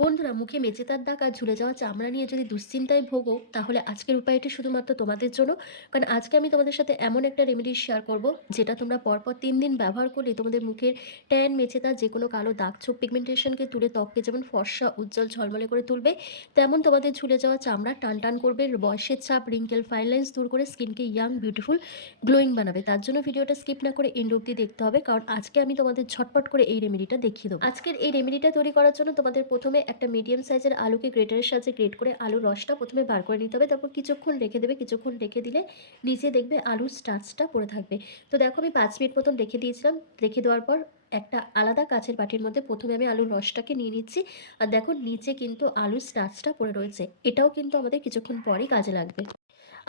বন্ধুরা, মুখে মেচেদার দাগ আর ঝুলে যাওয়া চামড়া নিয়ে যদি দুশ্চিন্তায় ভোগো, তাহলে আজকের উপায়টি শুধুমাত্র তোমাদের জন্য। কারণ আজকে আমি তোমাদের সাথে এমন একটা রেমেডি শেয়ার করব, যেটা তোমরা পরপর 3 দিন ব্যবহার করলে তোমাদের মুখের ট্যান, মেচেদার, যে কোনো কালো দাগ ছোপ পিগমেন্টেশনকে তুলে ত্বককে যেমন ফর্সা, উজ্জ্বল, ঝলমলে করে তুলবে, তেমন তোমাদের ঝুলে যাওয়া চামড়া টান টান করবে, বয়সের ছাপ, রিঙ্কেল, ফাইন লাইন্স দূর করে স্কিনকে ইয়াং, বিউটিফুল, গ্লোয়িং বানাবে। তার জন্য ভিডিওটা স্কিপ না করে এন্ড অবধি দেখতে হবে, কারণ আজকে আমি তোমাদের ঝটপট করে এই রেমেডিটা দেখিয়ে দেবো। আজকের এই রেমেডিটা তৈরি করার জন্য তোমাদের প্রথমে একটা মিডিয়াম সাইজের আলুকে গ্রেটারের সাহায্যে গ্রেট করে আলুর রসটা প্রথমে বার করে নিতে হবে। তারপর কিছুক্ষণ রেখে দেবে। কিছুক্ষণ রেখে দিলে নিচে দেখবে আলুর স্টার্চটা পড়ে থাকবে। তো দেখো, আমি 5 মিনিট মতন রেখে দিয়েছিলাম। রেখে দেওয়ার পর একটা আলাদা কাচের বাটির মধ্যে প্রথমে আমি আলুর রসটাকে নিয়ে নিচ্ছি। আর দেখো, নিচে কিন্তু আলুর স্টার্চটা পড়ে রয়েছে। এটাও কিন্তু আমাদের কিছুক্ষণ পরই কাজে লাগবে।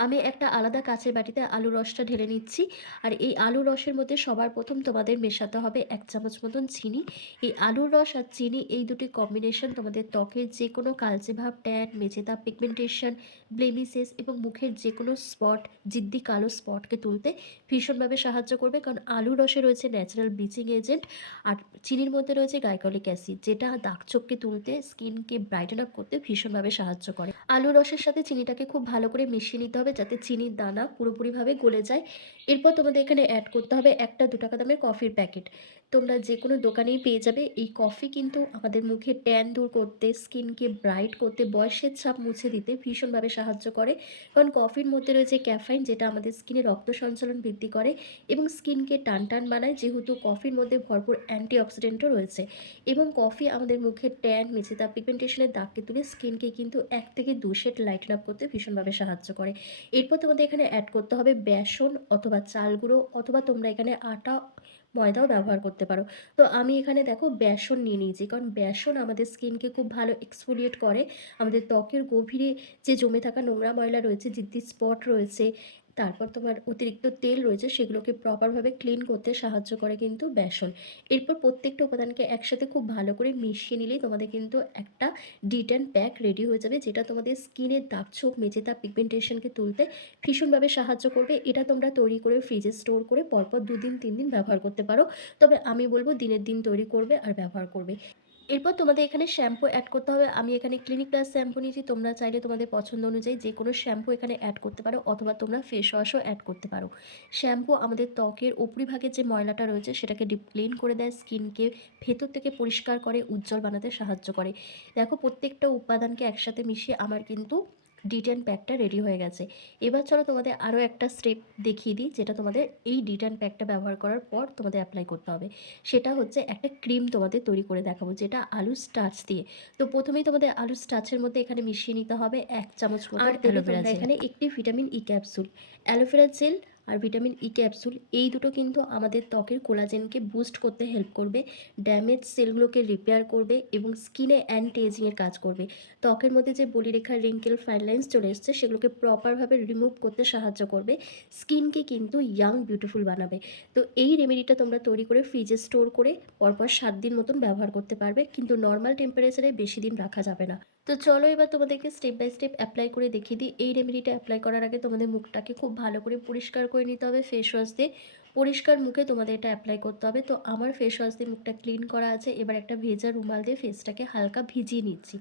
আমি একটা আলাদা কাচের বাটিতে আলুর রসটা ঢেলে নিচ্ছি। আর এই আলুর রসের মধ্যে সবার প্রথম তোমাদের মেশাতে হবে 1 চামচ মতন চিনি। এই আলুর রস আর চিনি, এই দুটি কম্বিনেশন তোমাদের ত্বকের যে কোনো কালচে ভাব, ট্যান, মেচেদাগ, পিগমেন্টেশন, ব্লেমিসেস এবং মুখের যে কোনো স্পট, জিদ্দি কালো স্পটকে তুলতে ভীষণভাবে সাহায্য করবে। কারণ আলুর রসে রয়েছে ন্যাচারাল ব্লিচিং এজেন্ট, আর চিনির মধ্যে রয়েছে গ্লাইকলিক অ্যাসিড, যেটা দাগছোপকে তুলতে, স্কিনকে ব্রাইটেন আপ করতে ভীষণভাবে সাহায্য করে। আলুর রসের সাথে চিনিটাকে খুব ভালো করে মিশিয়ে নিতে হবে, যাতে চিনির দানা পুরোপুরিভাবে গলে যায়। এরপর তোমাদের এখানে অ্যাড করতে হবে 1-2 টাকা দামের কফির প্যাকেট। তোমরা যে কোনো দোকানেই পেয়ে যাবে। এই কফি কিন্তু আমাদের মুখে ট্যান দূর করতে, স্কিনকে ব্রাইট করতে, বয়সের ছাপ মুছে দিতে ভীষণভাবে সাহায্য করে। কারণ কফির মধ্যে রয়েছে ক্যাফাইন, যেটা আমাদের স্কিনে রক্ত সঞ্চালন বৃদ্ধি করে এবং স্কিনকে টান টান বানায়, যেহেতু কফির মধ্যে ভরপুর অ্যান্টিঅক্সিডেন্টও রয়েছে। এবং কফি আমাদের মুখের ট্যান, মেচেদাগ, পিগমেন্টেশনের দাগকে তুলে স্কিনকে কিন্তু 1 থেকে 2 শেড লাইটেন আপ করতে ভীষণভাবে সাহায্য করে। এরপর তোমাদের এখানে অ্যাড করতে হবে বেসন অথবা চাল গুঁড়ো, অথবা তোমরা এখানে আটা, ময়দাও ব্যবহার করতে পারো। তো আমি এখানে দেখো বেসন নিয়ে নিয়েছি, কারণ বেসন আমাদের স্কিনকে খুব ভালো এক্সফোলিয়েট করে। আমাদের ত্বকের গভীরে যে জমে থাকা নোংরা ময়লা রয়েছে, জিদ্দি স্পট রয়েছে, তারপর তোমার অতিরিক্ত তেল রয়েছে, সেগুলোকে প্রপারভাবে ক্লিন করতে সাহায্য করে কিন্তু বেসন। এরপর প্রত্যেকটা উপাদানকে একসাথে খুব ভালো করে মিশিয়ে নিলেই তোমাদের কিন্তু একটা ডিটেন প্যাক রেডি হয়ে যাবে, যেটা তোমাদের স্কিনের দাগছোপ, মেচেদাগ, পিগমেন্টেশনকে তুলতে ভীষণভাবে সাহায্য করবে। এটা তোমরা তৈরি করে ফ্রিজে স্টোর করে পরপর 2 দিন 3 দিন ব্যবহার করতে পারো। তবে আমি বলবো দিনের দিন তৈরি করবে আর ব্যবহার করবে। এরপর তোমাদের এখানে শ্যাম্পু অ্যাড করতে হবে। আমি এখানে ক্লিনিক প্লাস শ্যাম্পু নিয়েছি। তোমরা চাইলে তোমাদের পছন্দ অনুযায়ী যে কোনো শ্যাম্পু এখানে অ্যাড করতে পারো, অথবা তোমরা ফেস ওয়াশও অ্যাড করতে পারো। শ্যাম্পু আমাদের ত্বকের উপরিভাগের যে ময়লাটা রয়েছে সেটাকে ডিপ ক্লিন করে দেয়, স্কিনকে ভেতর থেকে পরিষ্কার করে, উজ্জ্বল বানাতে সাহায্য করে। দেখো, প্রত্যেকটা উপাদানকে একসাথে মিশিয়ে আমার কিন্তু ডিটেন প্যাকটা রেডি হয়ে গেছে। এবার চলো তোমাদের আরও একটা স্টেপ দেখিয়ে দিই, যেটা তোমাদের এই ডিটেন প্যাকটা ব্যবহার করার পর তোমাদের অ্যাপ্লাই করতে হবে। সেটা হচ্ছে একটা ক্রিম তোমাদের তৈরি করে দেখাবো, যেটা আলুর স্টার্চ দিয়ে। তো প্রথমেই তোমাদের আলুর স্টার্চের মধ্যে এখানে মিশিয়ে নিতে হবে 1 চামচ মতো, আর দেবে তোমরা এখানে একটি vitamin E capsule. Aloe vera gel আর ভিটামিন ই ক্যাপসুল, এই দুটো কিন্তু আমাদের ত্বকের কোলাজেনকে বুস্ট করতে হেল্প করবে, ড্যামেজ সেলগুলোকে রিপেয়ার করবে এবং স্কিনে অ্যান্টি এজিংয়ের কাজ করবে। ত্বকের মধ্যে যে বলিরেখা, রিঙ্কেল, ফাইন লাইন্স চলে এসছে, সেগুলোকে প্রপারভাবে রিমুভ করতে সাহায্য করবে, স্কিনকে কিন্তু ইয়াং, বিউটিফুল বানাবে। তো এই রেমেডিটা তোমরা তৈরি করে ফ্রিজে স্টোর করে পরপর 7 দিন মতন ব্যবহার করতে পারবে, কিন্তু নর্মাল টেম্পারেচারে বেশি দিন রাখা যাবে না। তো চলো এবার তোমাদেরকে স্টেপ বাই স্টেপ অ্যাপ্লাই করে দেখিয়ে দিই। এই রেমেডিটা অ্যাপ্লাই করার আগে তোমাদের মুখটাকে খুব ভালো করে পরিষ্কার করে নিতে হবে ফেস ওয়াশ দিয়ে। পরিষ্কার মুখে তোমাদের এটা অ্যাপ্লাই করতে হবে। তো আমার ফেস ওয়াশ দিয়ে মুখটা ক্লিন করা আছে। এবার একটা ভেজা রুমাল দিয়ে ফেসটাকে হালকা ভিজিয়ে নিচ্ছি।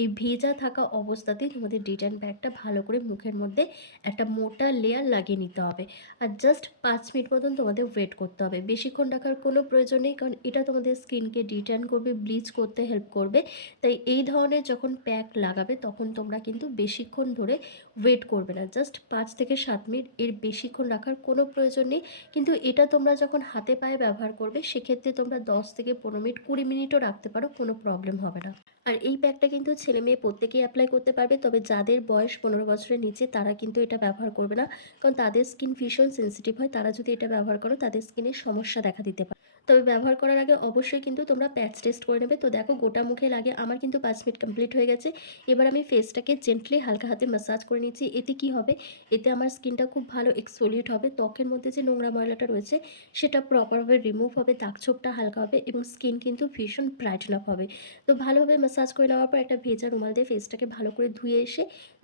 এই ভেজা থাকা অবস্থাতেই তোমাদের ডিটেন প্যাকটা ভালো করে মুখের মধ্যে একটা মোটা লেয়ার লাগিয়ে নিতে হবে। আর জাস্ট 5 মিনিট মতন তোমাদের ওয়েট করতে হবে। বেশিক্ষণ রাখার কোনো প্রয়োজন নেই, কারণ এটা তোমাদের স্কিনকে ডিট্যান করবে, ব্লিচ করতে হেল্প করবে। তাই এই ধরনের যখন প্যাক লাগাবে, তখন তোমরা কিন্তু বেশিক্ষণ ধরে ওয়েট করবে না। জাস্ট 5 থেকে 7 মিনিট, এর বেশিক্ষণ রাখার কোনো প্রয়োজন নেই। কিন্তু এটা তোমরা যখন হাতে পায়ে ব্যবহার করবে, সেক্ষেত্রে তোমরা 10 থেকে 15 মিনিট, 20 মিনিটও রাখতে পারো, কোনো প্রবলেম হবে না। আর এই প্যাকটা কিন্তু ছেলে মেয়ে প্রত্যেকেই অ্যাপ্লাই করতে পারবে। তবে যাদের বয়স 15 বছরের নিচে, তারা কিন্তু এটা ব্যবহার করবে না, কারণ তাদের স্কিন ভীষণ সেন্সিটিভ হয়। তারা যদি এটা ব্যবহার করো, তাদের স্কিনে সমস্যা দেখা দিতে পারে। তবে ব্যবহার করার আগে অবশ্যই কিন্তু তোমরা প্যাচ টেস্ট করে নেবে। তো দেখো, গোটা মুখে লাগে আমার কিন্তু 5 মিনিট কমপ্লিট হয়ে গেছে। এবার আমি ফেসটাকে জেন্টলি হালকা হাতে ম্যাসাজ করে নিচ্ছি। এতে কি হবে, এতে আমার স্কিনটা খুব ভালো এক্সফোলিয়েট হবে, ত্বকের মধ্যে যে নোংরা ময়লাটা রয়েছে সেটা প্রপারভাবে রিমুভ হবে, দাগছোপটা হালকা হবে এবং স্কিন কিন্তু ভীষণ ব্রাইটেন আপ হবে। তো ভালোভাবে ম্যাসাজ করে নেওয়ার পর একটা ভেজা রুমাল দিয়ে ফেসটাকে ভালো করে ধুয়ে এসে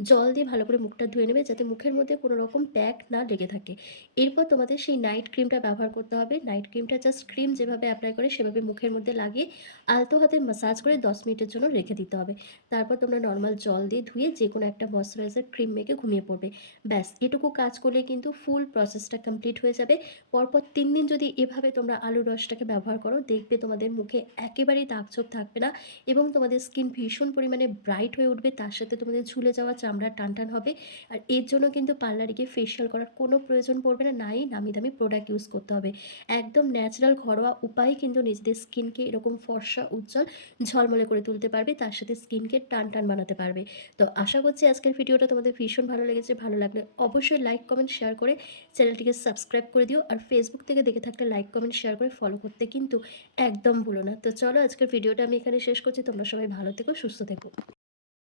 জল দিয়ে ভালো করে মুখটা ধুয়ে নেবে, যাতে মুখের মধ্যে কোনো রকম প্যাক না লেগে থাকে। এরপর তোমাদের সেই নাইট ক্রিমটা ব্যবহার করতে হবে। নাইট ক্রিমটা জাস্ট ক্রিম ক্রিম যেভাবে অ্যাপ্লাই করে সেভাবে মুখের মধ্যে লাগিয়ে আলতো হাতে ম্যাসাজ করে 10 মিনিটের জন্য রেখে দিতে হবে। তারপর তোমরা নরমাল জল দিয়ে ধুয়ে যেকোনো একটা ময়েশ্চারাইজার ক্রিম মেখে ঘুমিয়ে পড়বে। ব্যাস এটুকু কাজ করলে কিন্তু ফুল প্রসেসটা কমপ্লিট হয়ে যাবে। পরপর ৩ দিন যদি এভাবে তোমরা আলুর রসটাকে ব্যবহার করো, দেখবে তোমাদের মুখে একেবারেই দাগ-ছোপ থাকবে না এবং তোমাদের স্কিন ভীষণ পরিমাণে ব্রাইট হয়ে উঠবে। তার সাথে তোমাদের ঝুলে যাওয়া চামড়া টানটান হবে। আর এর জন্য কিন্তু পার্লারে গিয়ে ফেসিয়াল করার কোনো প্রয়োজন পড়বে না, নাই নামি দামি প্রোডাক্ট ইউজ করতে হবে। একদম ন্যাচারাল ঘরোয়া উপায়ে কিন্তু নিজেদের স্কিনকে এরকম ফর্সা, উজ্জ্বল, ঝলমলে করে তুলতে পারবে। তার সাথে স্কিনকে টানটান বানাতে পারবে। তো আশা করছি আজকের ভিডিওটা তোমাদের ভীষণ ভালো লেগেছে। ভালো লাগলে অবশ্যই লাইক, কমেন্ট, শেয়ার করে চ্যানেলটিকে সাবস্ক্রাইব করে দিও। আর ফেসবুক থেকে দেখে থাকলে লাইক, কমেন্ট, শেয়ার করে ফলো করতে কিন্তু একদম ভুলো না। তো চলো আজকের ভিডিওটা আমি এখানে শেষ করছি। তোমরা সবাই ভালো থেকো, সুস্থ থেকো।